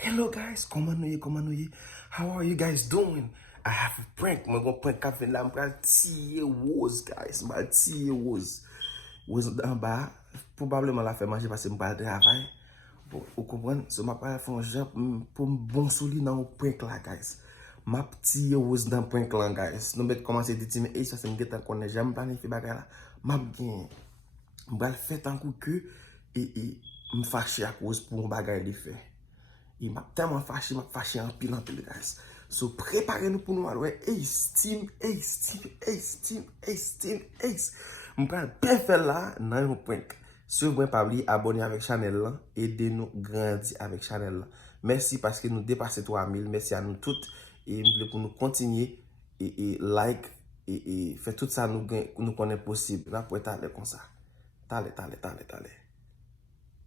Hello guys, comment are you? How are you guys doing? I have a prank. I'm gonna prank cafe là. I'm gonna tirer rose, guys. I'm gonna tirer rose. Rose en bas. Probablement la faire manger parce que je vais travailler. Vous comprenez? So, je vais faire un job pour bon souli dans le prank là, guys. Je tirer rose dans le prank là, guys. Nous mettons commencer à dire, mais ça c'est me get qu'on est jamais pas fait bagarre là. Je vais faire tant que et me fâcher à cause pour un bagarre de faire. Il m'a tellement fâché, en pile, guys. So, préparez-nous pour nous aller. Ace, team, ace, team, ace, team, ace, team, ace. Je vais bien faire là, dans le prank. Si vous voulez pas oublier, abonnez avec Chanel là, aidez-nous grandir avec Chanel là. Merci parce que nous dépassons 3000. Merci à nous toutes. Et pour nous continuer et like et faire tout ça nous connaît possible. Là, pour être comme ça. Tale.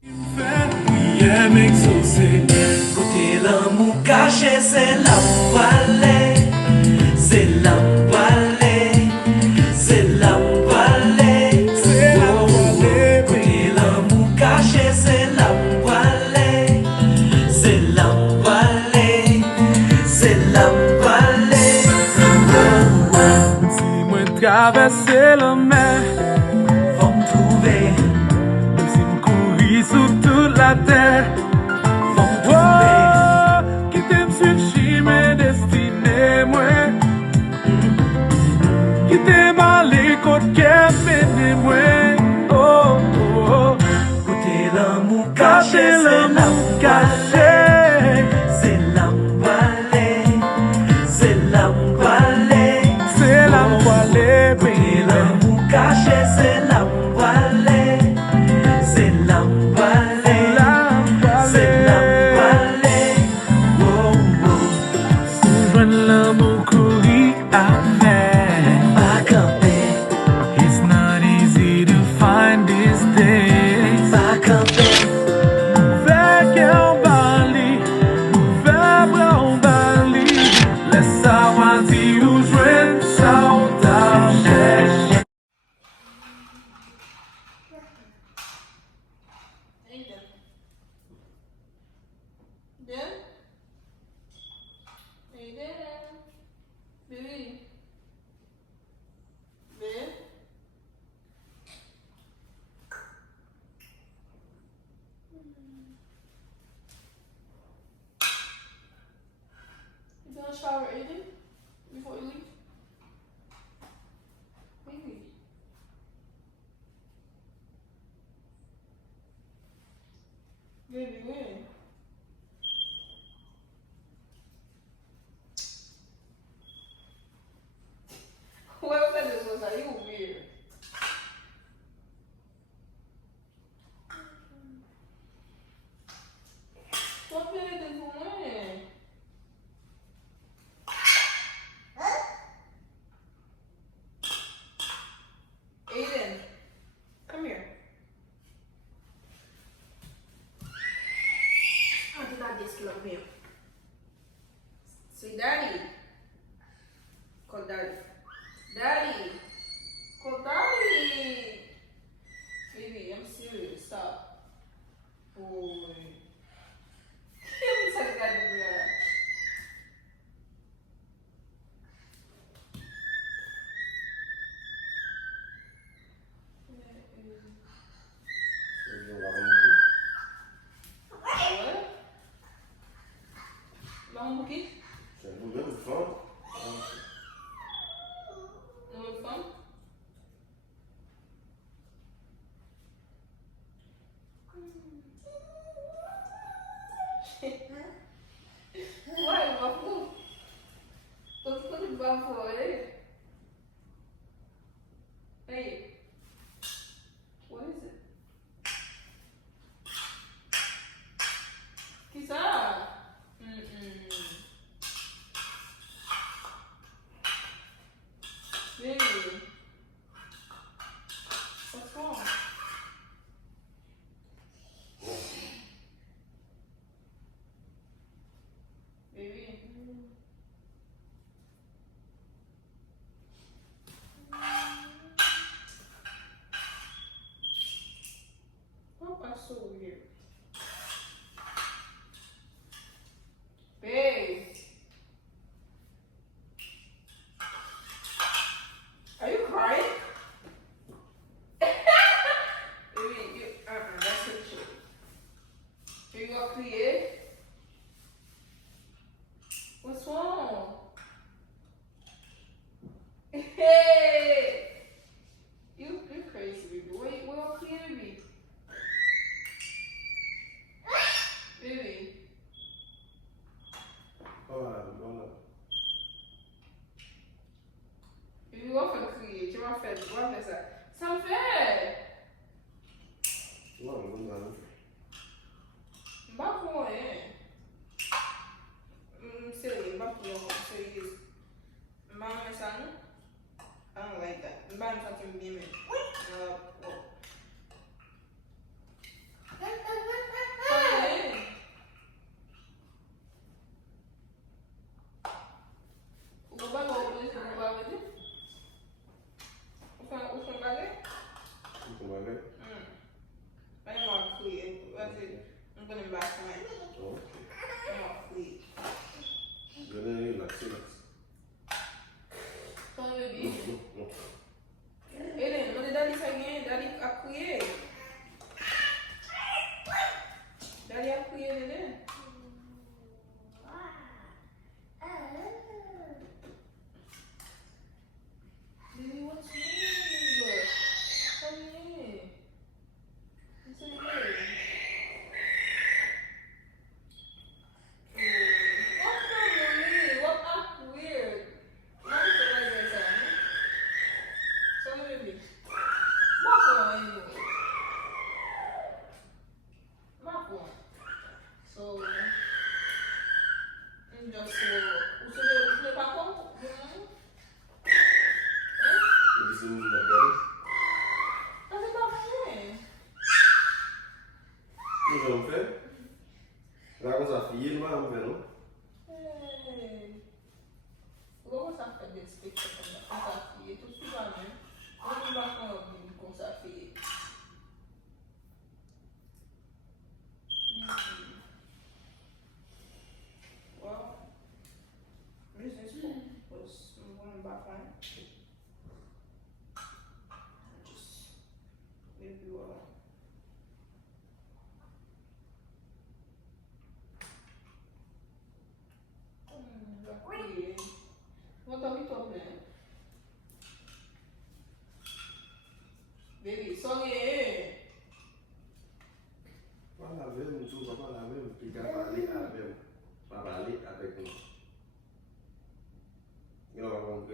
Yem exaucé, côté l'amour caché, c'est la palais, c'est la palais, c'est la palais, c'est la palais. Côté l'amour caché, c'est la palais, c'est la palais, c'est la palais. Si moi traverser la mer, faut me trouver. Sous toute la terre, qui t'aime sur mes destinées, moi, qui t'aime à l'écoute, qui aime moi, oh, côté l'amour caché, l'amour caché, c'est l'embalé, c'est l'embalé, c'est l'embalé, côté l'amour caché, c'est l'embalé. You gonna shower Aiden before you leave? Maybe. Maybe when? Whoever said this was like, you weird. Stop it for when? Aiden, come here. Oh, do not disturb him. Say daddy. Call daddy. Daddy. Call daddy. Baby, I'm serious. Stop. Boy. Every time I gotta do that. What? Long bouquet? No fun? Uai, Bafu? Tô ficando bafo, aí. Aí. What is it? Que será? Baby. What's wrong? Baby. Put him back to my. Okay. Oh, please. Relax. Come on, baby. Eden, what did daddy say again? Daddy akuye. Daddy akuye, Eden. Baby, what's wrong? Come here. It's okay. What's wrong with me? What act weird? Not the way you're saying. So, baby. Not for anyway. Not for. So, just so pas con. This is the belly. That's pas vrai. Nous allons faire. Là, on va filer, nous allons faire, non? Hey. Comment ça fait des spectacles comme ça? Comme ça fait tout souvent même. On ne va pas comme ça fait. Well, this is was one back line. Just maybe what are we talking? Baby, sorry. Pas laver, nous tous, pas laver, puis gars parler avec. Pas parler avec nous. Il va comprendre.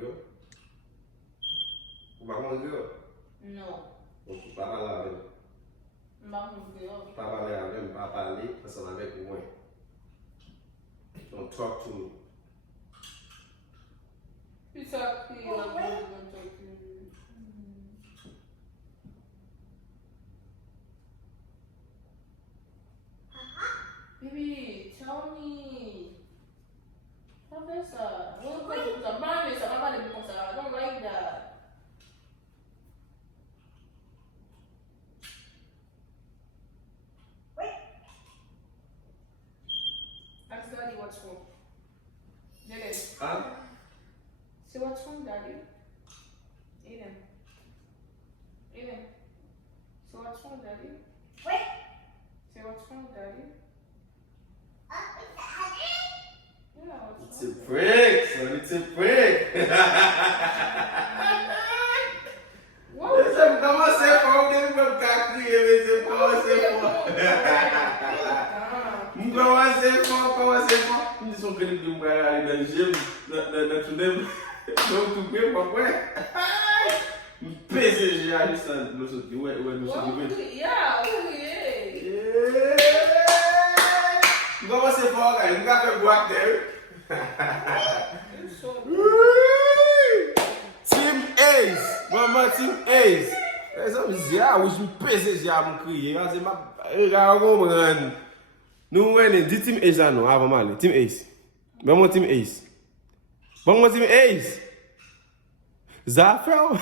Vous va comprendre? Non. Donc, pas parler avec. Pas parler avec, pas parler ensemble avec moi. Don't talk to me. Puis ça, puis la Baby, tell me. How does that? What is that? Mine is about to become I don't like that. Ask Daddy what's wrong. Daddy. Huh? Say what's wrong, Daddy. Aiden. Aiden. So what's wrong, Daddy? Say what's wrong, Daddy. Yeah, what's It's a wrong? prank, son. It's a prank. What? Comment c'est fort? Vous me crier, mais c'est comment c'est fort? Comment c'est fort? Ils sont connus de me aller dans le gym, dans tout le monde. Donc, tout le monde, ouais. Je pèse, j'ai allé ça. Nous sommes, ouais, nous sommes. Yeah, yeah. Comment c'est fort, gars? Nous avons fait boire d'elle. Team Ace! Maman, Team Ace! Essa miséria, hoje me pese já me criei. Mas é uma. Não é nem de Team Ace já não. Ah, vamos ali. Team Ace. Vamos, Team Ace. Vamos, Team Ace. Zafel.